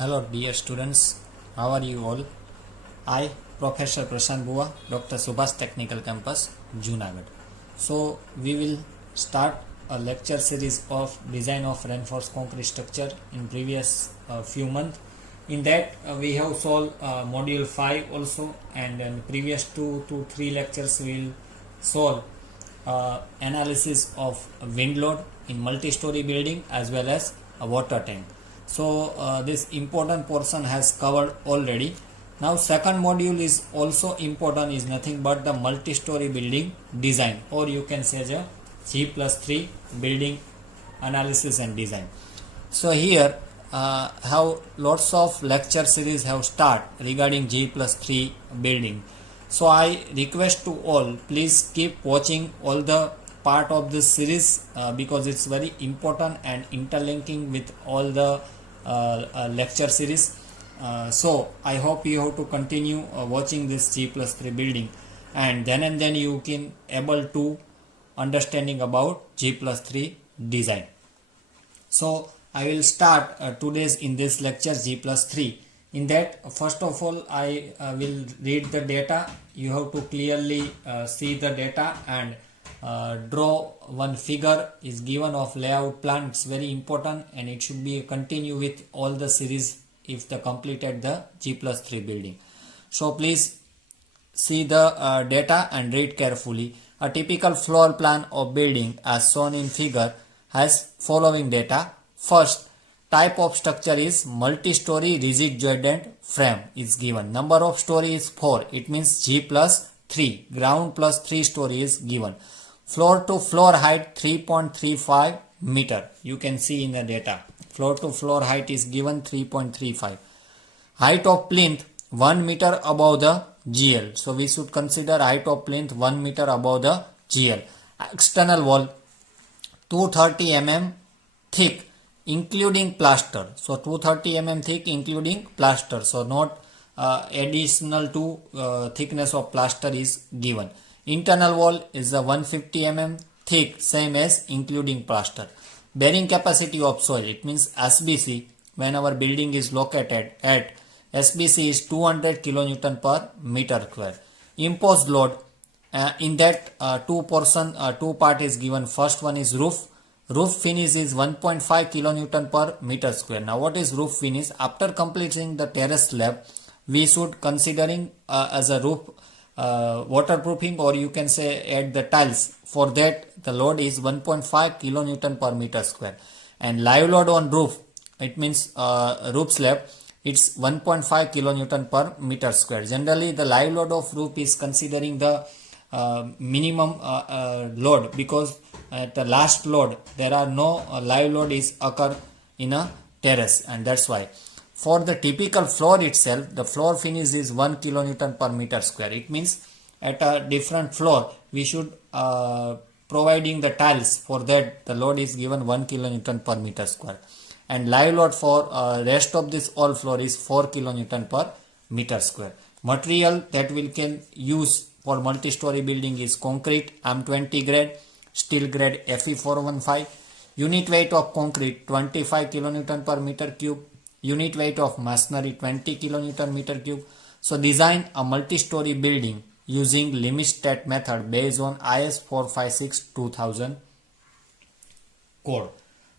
Hello dear students, how are you all? I, Professor Prashant Bua, Dr. Subhas Technical Campus, Junagadh. So we will start a lecture series of design of reinforced concrete structure in previous few months. In that we have solved module 5 also, and in previous 2 to 3 lectures we will solve analysis of wind load in multi-story building as well as a water tank. So this important portion has covered already. Now second module is also important, is nothing but the multi-story building design, or you can say the G+3 building analysis and design. So here have lots of lecture series have start regarding G+3 building. So I request to all, please keep watching all the part of this series because it's very important and interlinking with all the lecture series. So I hope you have to continue watching this G+3 building, and then you can able to understanding about G+3 design. So I will start today's in this lecture G+3. In that, first of all, I will read the data. You have to clearly see the data and draw one figure is given of layout plan. It's very important and it should be continue with all the series if the completed the G+3 building. So please see the data and read carefully. A typical floor plan of building as shown in figure has following data. First, type of structure is multi-story rigid jointed frame is given. Number of story is 4. It means G+3. Ground plus 3 story is given. Floor to floor height 3.35 meter. You can see in the data. Floor to floor height is given 3.35. Height of plinth 1 meter above the GL. So we should consider height of plinth 1 meter above the GL. External wall 230 mm thick including plaster. So 230 mm thick including plaster. So not additional to thickness of plaster is given. Internal wall is a 150 mm thick, same as including plaster. Bearing capacity of soil, it means SBC, when our building is located at SBC is 200 kilonewton per meter square. Imposed load, in that two part is given. First one is roof. Roof finish is 1.5 kilonewton per meter square. Now what is roof finish? After completing the terrace slab, we should considering as a roof waterproofing, or you can say add the tiles. For that the load is 1.5 kilonewton per meter square. And live load on roof, it means roof slab, it's 1.5 kilonewton per meter square. Generally the live load of roof is considering the minimum load, because at the last load there are no live load is occur in a terrace, and that's why. For the typical floor itself, the floor finish is 1 kilonewton per meter square. It means at a different floor we should providing the tiles. For that the load is given 1 kilonewton per meter square, and live load for rest of this all floor is 4 kilonewton per meter square. Material that we can use for multi-story building is concrete M20 grade, steel grade Fe415. Unit weight of concrete 25 kilonewton per meter cube. Unit weight of masonry 20 kilonewton meter cube. So design a multi-story building using limit state method based on IS 456-2000 code.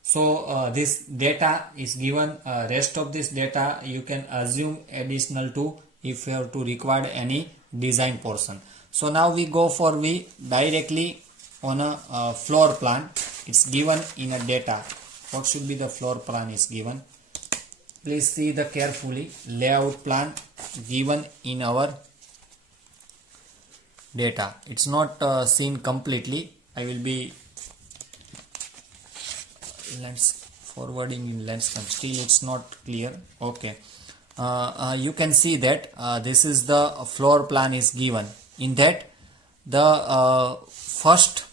So this data is given. Rest of this data you can assume additional to if you have to require any design portion. So now we go for directly on a floor plan. It's given in a data. What should be the floor plan is given. Please see the carefully layout plan given in our data. It's not seen completely. I will be forwarding in landscape. Still it's not clear. Okay. You can see that this is the floor plan is given. In that the first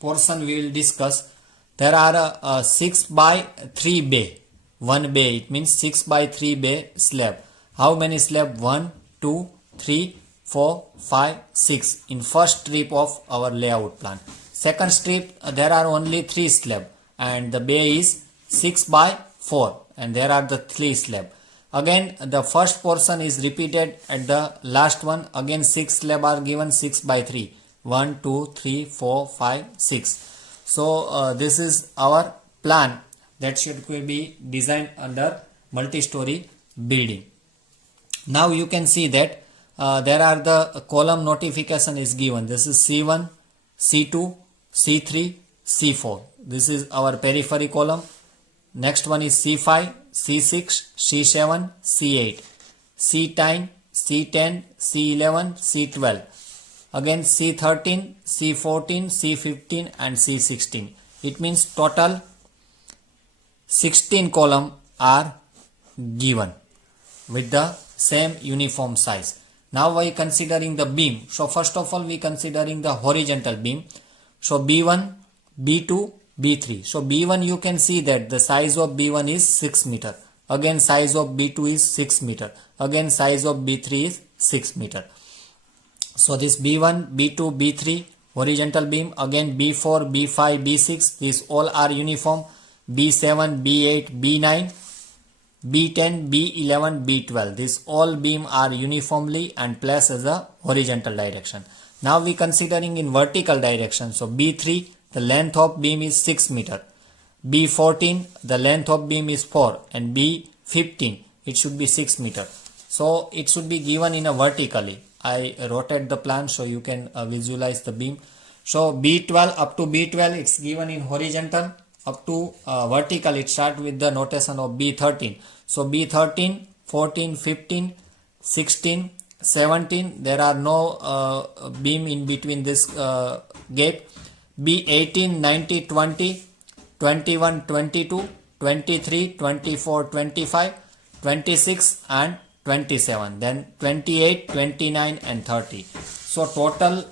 portion we will discuss. There are 6 by 3 bay. 1 bay, it means 6 by 3 bay slab. How many slab? 1, 2, 3, 4, 5, 6 in first strip of our layout plan. Second strip there are only 3 slab and the bay is 6 by 4 and there are the 3 slab. Again the first portion is repeated at the last one. Again 6 slab are given, 6 by 3, 1 2 3 4 5 6. So this is our plan that should be designed under multi-story building. Now you can see that there are the column notification is given. This is C1, C2, C3, C4. This is our periphery column. Next one is C5, C6, C7, C8, C9, C10, C11, C12. Again C13, C14, C15 and C16. It means total 16 columns are given with the same uniform size. Now we are considering the beam. So first of all we considering the horizontal beam. So B1, B2, B3. So B1 you can see that the size of B1 is 6 meter. Again size of B2 is 6 meter. Again size of B3 is 6 meter. So this B1, B2, B3 horizontal beam. Again B4, B5, B6. These all are uniform. B7, B8, B9, B10, B11, B12. These all beam are uniformly and placed as a horizontal direction. Now we considering in vertical direction. So B3 the length of beam is 6 meter. B14 the length of beam is 4 and B15 it should be 6 meter. So it should be given in a vertically. I rotate the plan so you can visualize the beam. So B12 up to B12 it's given in horizontal. Up to vertical it start with the notation of B13. So B13, 14, 15, 16, 17 there are no beam in between this gap. B18, 19, 20, 21, 22, 23, 24, 25, 26 and 27. Then 28, 29 and 30. So total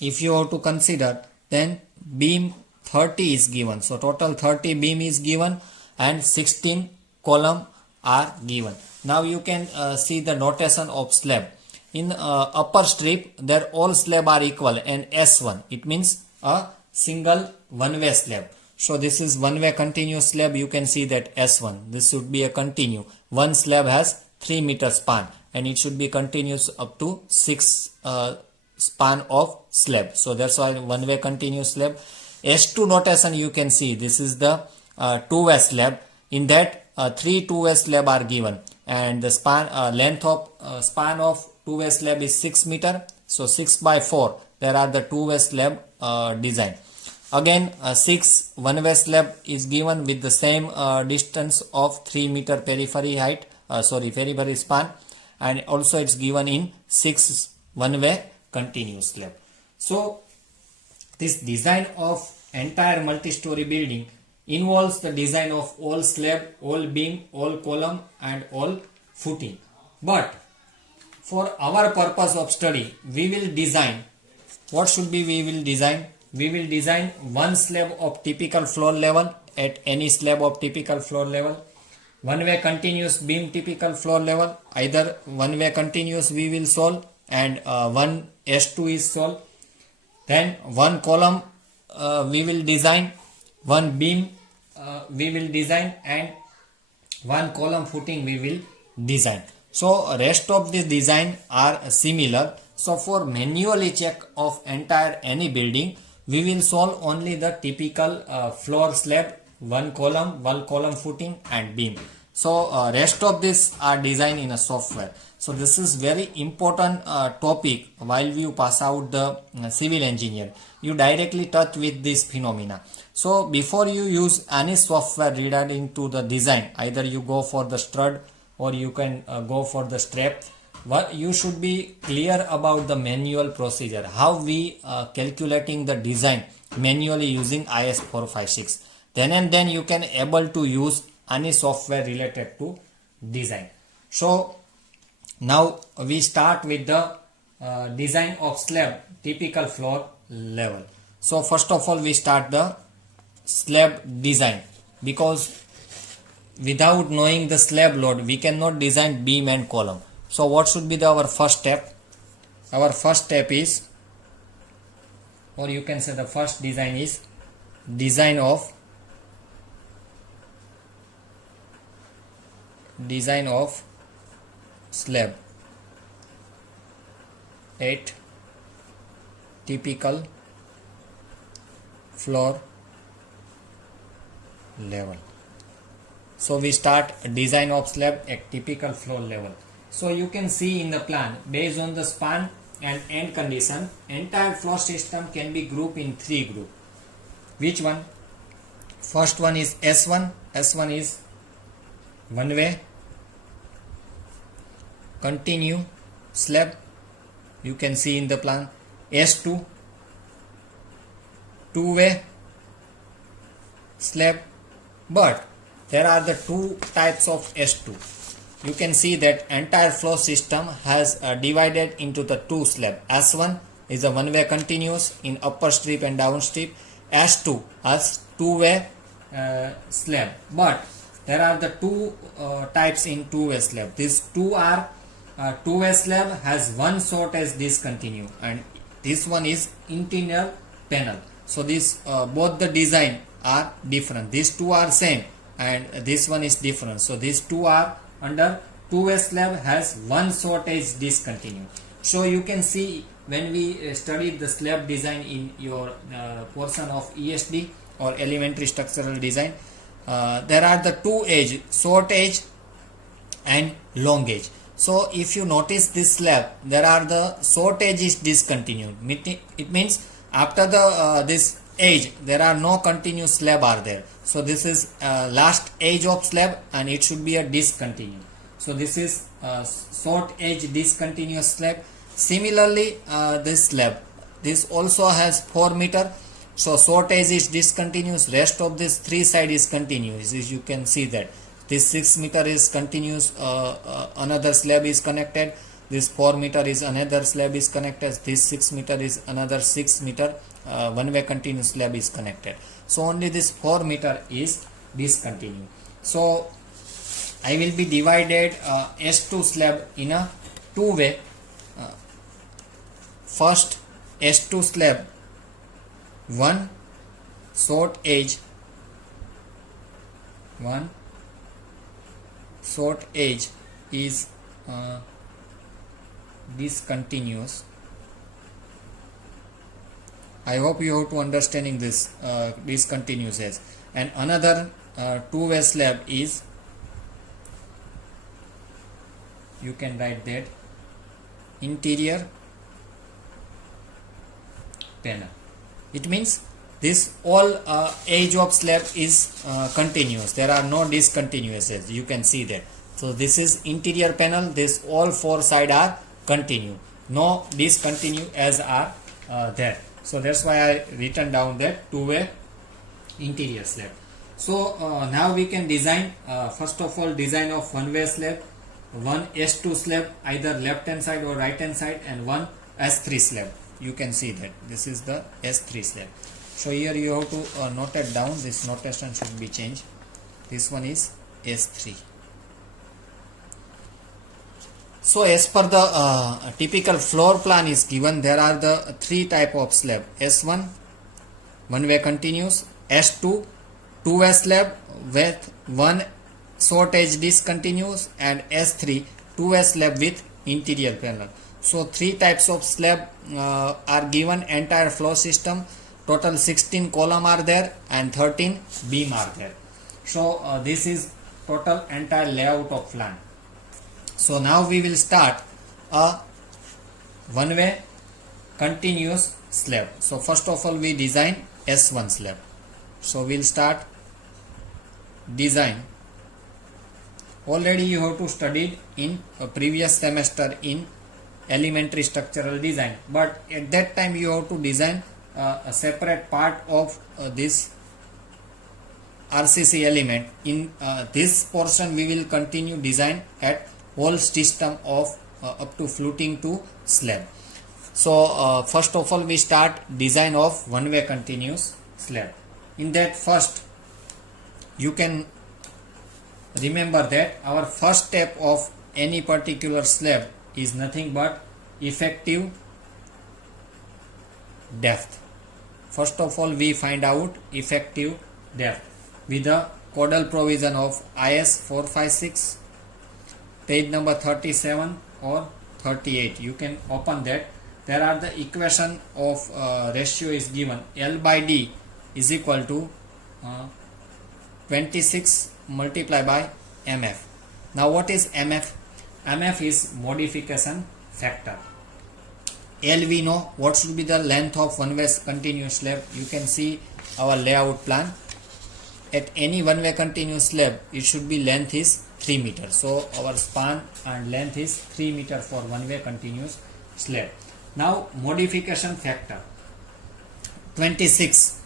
if you have to consider then beam 30 is given. So total 30 beam is given and 16 column are given. Now you can see the notation of slab. In upper strip there all slab are equal and S1 it means a single one way slab. So this is one way continuous slab. You can see that S1 this should be a continue. One slab has 3 meter span and it should be continuous up to 6 span of slab. So that's why one way continuous slab. S2 notation you can see this is the two-way slab. In that 3 two-way slab are given and the span length of span of two-way slab is 6 meter. So 6 by 4 there are the two-way slab design. Again 6 one-way slab is given with the same distance of 3 meter periphery height periphery span, and also it's given in 6 one-way continuous slab. So this design of entire multi-story building involves the design of all slab, all beam, all column and all footing. But for our purpose of study, we will design, what should be we will design? We will design one slab of typical floor level at any slab of typical floor level. One way continuous beam typical floor level, either one way continuous we will solve and one S2 is solved. Then one column we will design, one beam we will design and one column footing we will design. So rest of the design are similar. So for manually check of entire any building, we will solve only the typical floor slab, one column footing and beam. So rest of this are designed in a software. So this is very important topic while you pass out the civil engineer. You directly touch with this phenomena. So before you use any software regarding to the design, either you go for the strut or you can go for the strap. What you should be clear about the manual procedure, how we calculating the design manually using IS 456. Then and then you can able to use any software related to design. So now we start with the design of slab typical floor level. So first of all we start the slab design, because without knowing the slab load we cannot design beam and column. So what should be our first step? Our first step is, or you can say the first design is design of design of slab at typical floor level. So we start design of slab at typical floor level. So you can see in the plan, based on the span and end condition, entire floor system can be grouped in three groups. Which one? First one is S1. S1 is one way continue slab, you can see in the plan. S2 two way slab, but there are the two types of S2. You can see that entire floor system has divided into the two slab. S1 is a one way continuous in upper strip and down strip. S2 has two way slab, but there are the two types in two way slab. These two are two way slab has one sort as discontinue, and this one is interior panel. So this both the design are different. These two are same and this one is different. So these two are under two way slab has one sort as discontinue. So you can see when we studied the slab design in your portion of ESD or elementary structural design, there are the two edge, short edge and long edge. So if you notice this slab, there are the short edge is discontinued. It means after the this edge there are no continuous slab are there. So this is last edge of slab and it should be a discontinued. So this is short edge discontinuous slab. Similarly this slab, this also has 4 meter. So short edge is discontinuous, rest of this three side is continuous. As you can see that this 6 meter is continuous, another slab is connected, this 4 meter is another slab is connected, this 6 meter is another 6 meter one way continuous slab is connected. So only this 4 meter is discontinued. So I will be divided S2 slab in a two way. First S2 slab, one short edge is discontinuous. I hope you have to understanding this discontinuous as. And another two way slab is, you can write that, interior panel. It means this all edge of slab is continuous. There are no discontinuous edges. You can see that. So this is interior panel. This all four side are continue. No discontinue as are there. So that's why I written down that two way interior slab. So now we can design first of all design of one way slab, one S2 slab either left hand side or right hand side, and one S3 slab. You can see that this is the S3 slab. So here you have to note it down. This notation should be changed. This one is S3. So as per the typical floor plan is given, there are the three type of slab. S1 one way continuous, S2 two way slab with one short edge discontinuous, and S3 two way slab with interior panel. So three types of slab are given entire floor system. Total 16 column are there and 13 beam are there. So this is total entire layout of plan. So now we will start a one way continuous slab. So first of all we design S1 slab. So we'll start design. Already you have to study in a previous semester in elementary structural design, but at that time you have to design a separate part of this RCC element. In this portion we will continue design at whole system of up to fluting to slab. So first of all we start design of one way continuous slab. In that first you can remember that our first step of any particular slab is nothing but effective depth. First of all we find out effective depth with the codal provision of IS 456 page number 37 or 38. You can open that. There are the equation of ratio is given. L by D is equal to 26 multiplied by MF. Now what is MF? MF is modification factor. L we know. What should be the length of one-way continuous slab? You can see our layout plan. At any one-way continuous slab, it should be length is 3 meters. So our span and length is 3 meters for one-way continuous slab. Now modification factor 26.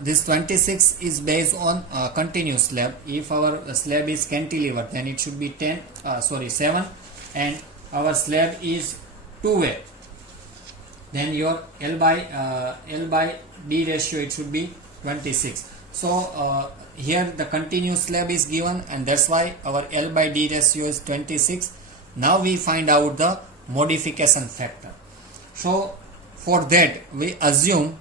This 26 is based on continuous slab. If our slab is cantilever, then it should be 7, and our slab is two-way. Then your L by D ratio, it should be 26. So here the continuous slab is given, and that's why our L by D ratio is 26. Now we find out the modification factor. So for that we assume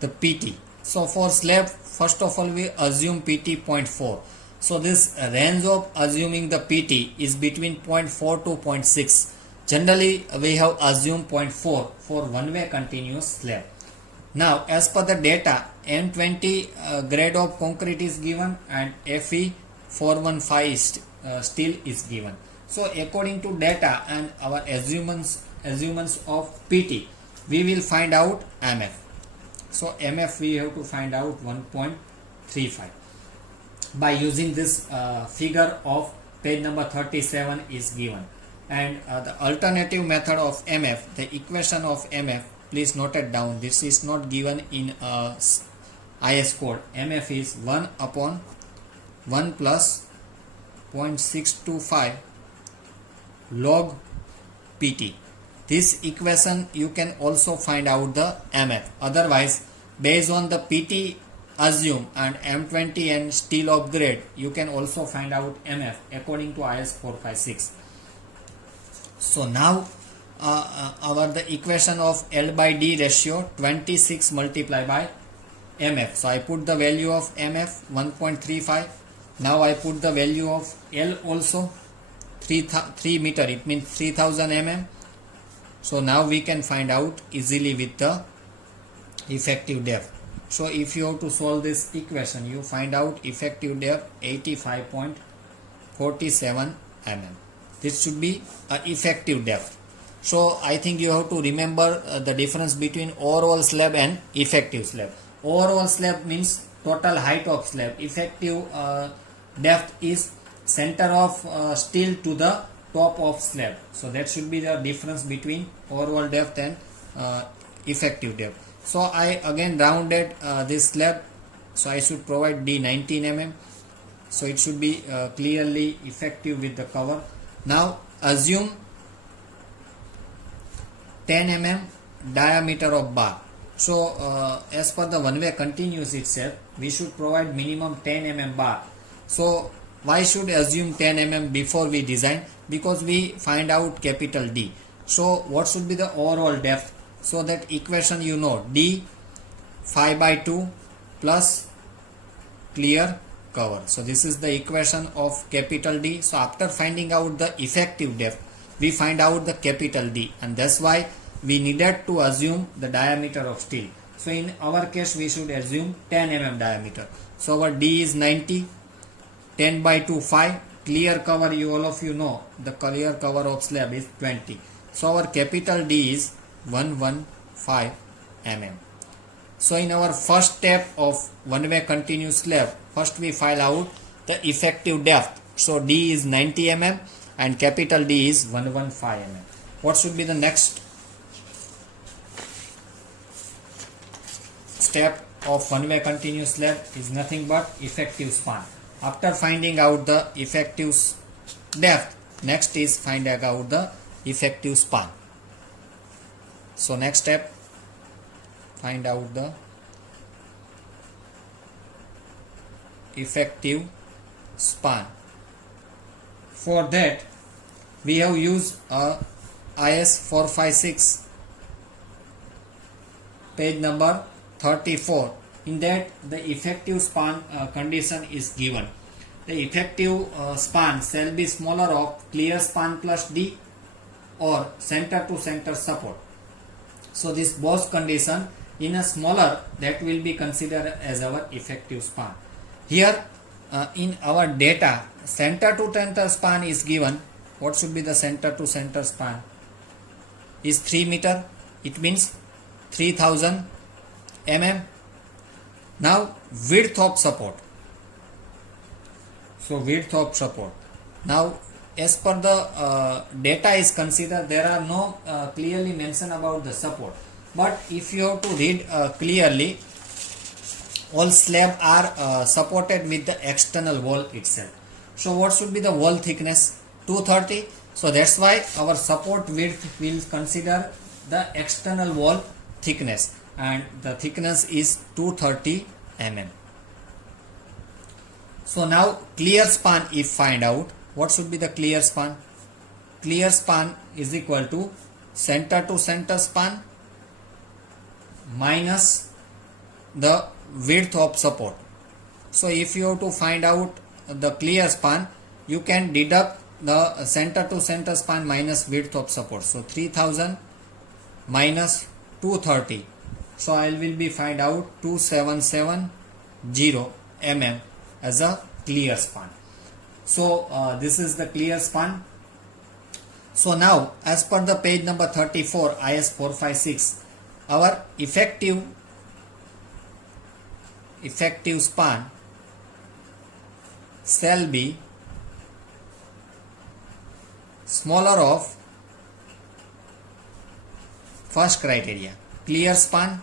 the PT. So for slab, first of all we assume PT 0.4. So this range of assuming the PT is between 0.4 to 0.6. Generally we have assumed 0.4 for one-way continuous slab. Now as per the data, M20 grade of concrete is given and Fe 415 steel is given. So according to data and our assumptions of PT, we will find out MF. So MF we have to find out 1.35 by using this figure of page number 37 is given. And the alternative method of MF, the equation of MF, please note it down. This is not given in IS code. MF is 1 upon 1 plus 0.625 log PT. This equation you can also find out the MF. Otherwise, based on the PT assume and M20 and steel upgrade, you can also find out MF according to IS 456. So now the equation of L by D ratio 26 multiplied by MF. So I put the value of MF 1.35. Now I put the value of L also 3 meter. It means 3000 mm. So now we can find out easily with the effective depth. So if you have to solve this equation, you find out effective depth 85.47 mm. This should be effective depth. So I think you have to remember the difference between overall slab and effective slab. Overall slab means total height of slab. Effective depth is center of steel to the top of slab. So that should be the difference between overall depth and effective depth. So I again rounded this slab. So I should provide D 19 mm. So it should be clearly effective with the cover. Now assume 10 mm diameter of bar. So as per the one-way continuous itself, we should provide minimum 10 mm bar. So why should assume 10 mm before we design? Because we find out capital D. So what should be the overall depth? So that equation you know, D 5 by 2 plus clear cover. So this is the equation of capital D. So after finding out the effective depth, we find out the capital D, and that's why we needed to assume the diameter of steel. So in our case we should assume 10 mm diameter. So our D is 90, 10 by 2 5, clear cover, you all of you know the clear cover of slab is 20. So our capital D is 115 mm. So in our first step of one-way continuous slab, first we find out the effective depth. So D is 90 mm and capital D is 115 mm. What should be the next step of one-way continuous slab? Is nothing but effective span. After finding out the effective depth, next is finding out the effective span. So next step, find out the effective span. For that we have used IS 456 page number 34. In that the effective span condition is given. the effective span shall be smaller of clear span plus D or center to center support. So this both condition in a smaller, that will be considered as our effective span. Here in our data, center to center span is given. What should be the center to center span? Is 3 meter. It means 3000 mm. Now width of support. So width of support. Now as per the data is considered, there are no clearly mention about the support. But if you have to read clearly, all slab are supported with the external wall itself. So what should be the wall thickness? 230. So that's why our support width will consider the external wall thickness, and the thickness is 230 mm. So now clear span, if find out, what should be the clear span? Clear span is equal to center to center span minus the width of support. So if you have to find out the clear span, you can deduct the center to center span minus width of support. So 3000 minus 230. So I will be find out 2770 mm as a clear span. So this is the clear span. So now as per the page number 34 IS 456, our effective span shall be smaller of first criteria, clear span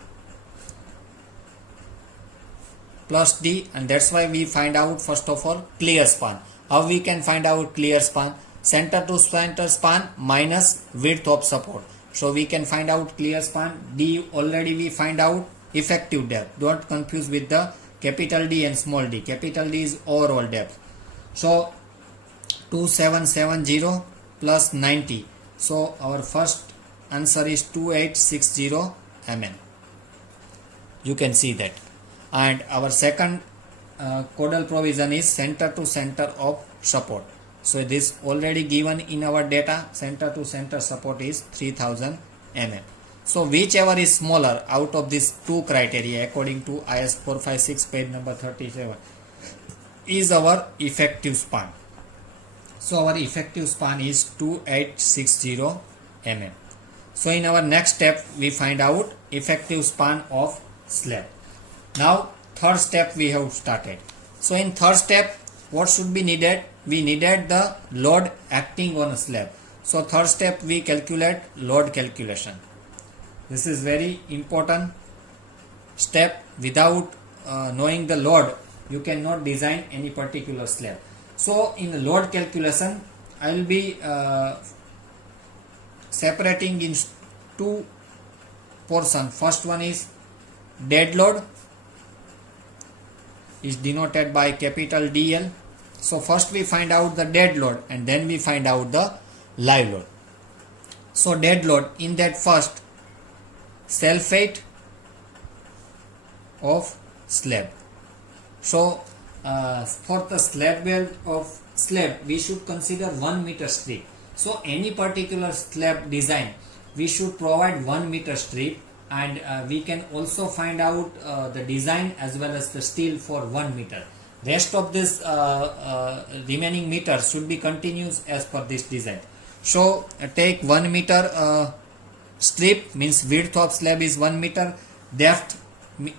plus D, and that's why we find out first of all clear span. How we can find out clear span? Center to center span minus width of support. So we can find out clear span. D already we find out effective depth. Don't confuse with the capital D and small d. Capital D is overall depth. So 2770 plus 90. So our first answer is 2860 mm. You can see that. And our second codal provision is center to center of support. So this already given in our data. Center to center support is 3000 mm. So whichever is smaller out of these two criteria according to IS 456 page number 37 is our effective span. So our effective span is 2860 mm. So in our next step we find out effective span of slab. Now third step we have started. So in third step, what should be needed? We needed the load acting on a slab. So third step we calculate load calculation. This is very important step. Without knowing the load, you cannot design any particular slab. So in the load calculation, I will be separating in two portions. First one is dead load, is denoted by capital DL. So first we find out the dead load and then we find out the live load. So dead load, in that first self-weight of slab. So for the slab weight of slab, we should consider 1 meter strip. So any particular slab design, we should provide 1 meter strip, and we can also find out the design as well as the steel for 1 meter. Rest of this remaining meters should be continuous as per this design. So take 1 meter strip, means width of slab is 1 meter, depth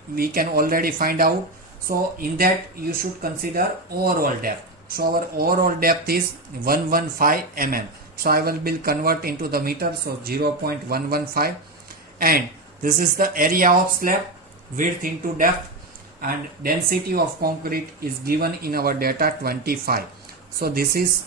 we can already find out. So in that you should consider overall depth. So our overall depth is 115 mm. So I will convert into the meter. So 0.115, and this is the area of slab, width into depth, and density of concrete is given in our data 25. So this is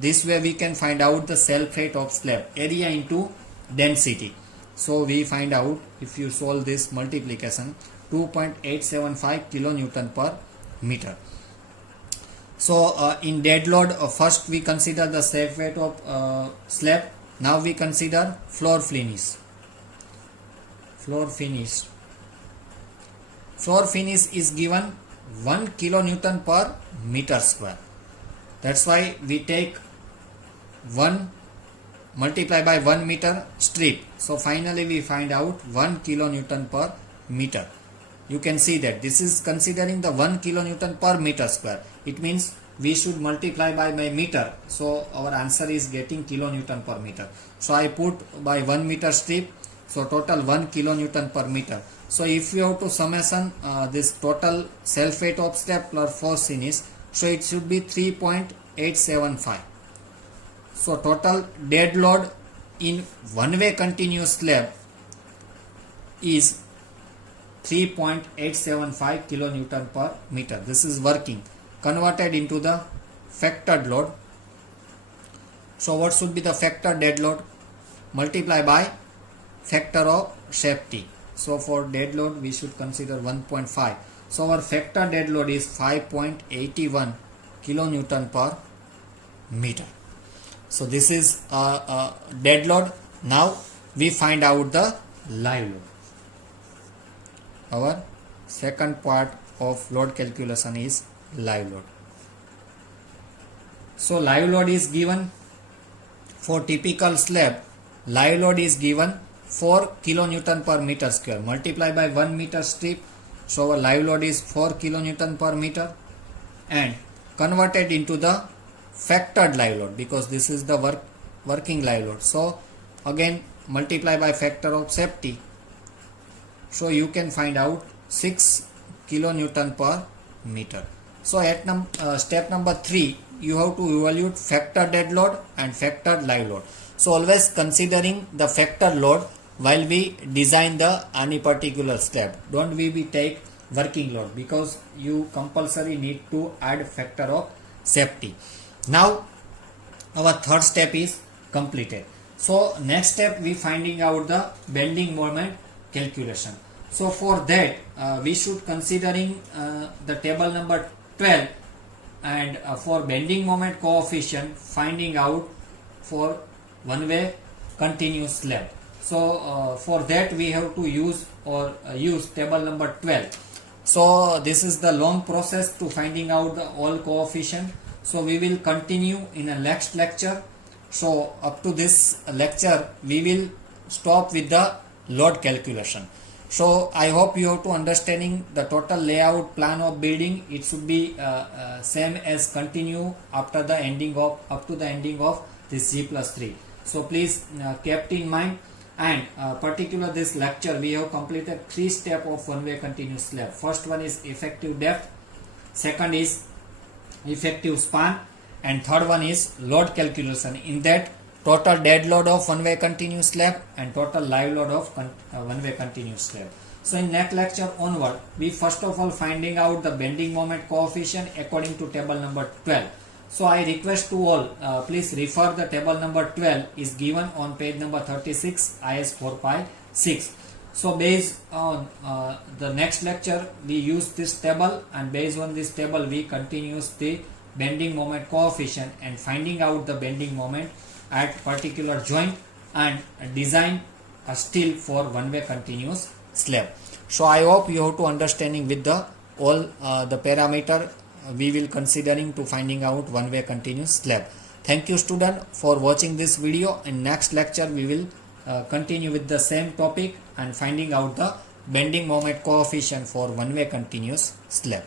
this way we can find out the self-weight of slab, area into density. So we find out, if you solve this multiplication, 2.875 kilonewton per meter. So in dead load, first we consider the self-weight of slab. Now we consider floor finish. Floor finish is given 1 kilonewton per meter square. That's why we take 1 multiply by 1 meter strip. So finally we find out 1 kilonewton per meter. You can see that this is considering the 1 kilonewton per meter square. It means we should multiply by meter. So our answer is getting kilonewton per meter. So I put by 1 meter strip. So total 1 kilonewton per meter. So if you have to summation this total self weight of slab plus force in is, so it should be 3.875. So total dead load in one way continuous slab is 3.875 kilonewton per meter. This is working. Converted into the factored load. So what should be the factor dead load? Multiply by factor of safety. So for dead load we should consider 1.5. So our factor dead load is 5.81 kilonewton per meter. So this is dead load. Now we find out the live load. Our second part of load calculation is live load. So live load is given for typical slab. Live load is given 4 kilonewton per meter square. Multiply by 1 meter strip. So our live load is 4 kilonewton per meter, and converted into the factored live load, because this is the working live load. So again multiply by factor of safety. So you can find out 6 kilonewton per meter. So at step number 3, you have to evaluate factor dead load and factored live load. So always considering the factor load while we design the any particular slab. Don't we take working load, because you compulsory need to add factor of safety. Now our third step is completed. So next step we finding out the bending moment calculation. So for that we should considering the table number 12, and for bending moment coefficient finding out for one way continuous slab. So for that we have to use table number 12. So this is the long process to finding out the all coefficient. So we will continue in a next lecture. So up to this lecture we will stop with the load calculation. So I hope you have to understanding the total layout plan of building. It should be same as continue after the ending of up to the ending of this G+3. So please kept in mind. And particular this lecture we have completed 3 steps of one way continuous slab. First one is effective depth, second is effective span, and third one is load calculation. In that total dead load of one way continuous slab and total live load of one way continuous slab. So in next lecture onward we first of all finding out the bending moment coefficient according to table number 12. So I request to all please refer the table number 12 is given on page number 36 IS 456. So based on the next lecture we use this table, and based on this table we continues the bending moment coefficient and finding out the bending moment at particular joint and design a steel for one way continuous slab. So I hope you have to understanding with the all the parameter we will considering to finding out one way continuous slab. Thank you student for watching this video. In next lecture we will continue with the same topic and finding out the bending moment coefficient for one way continuous slab.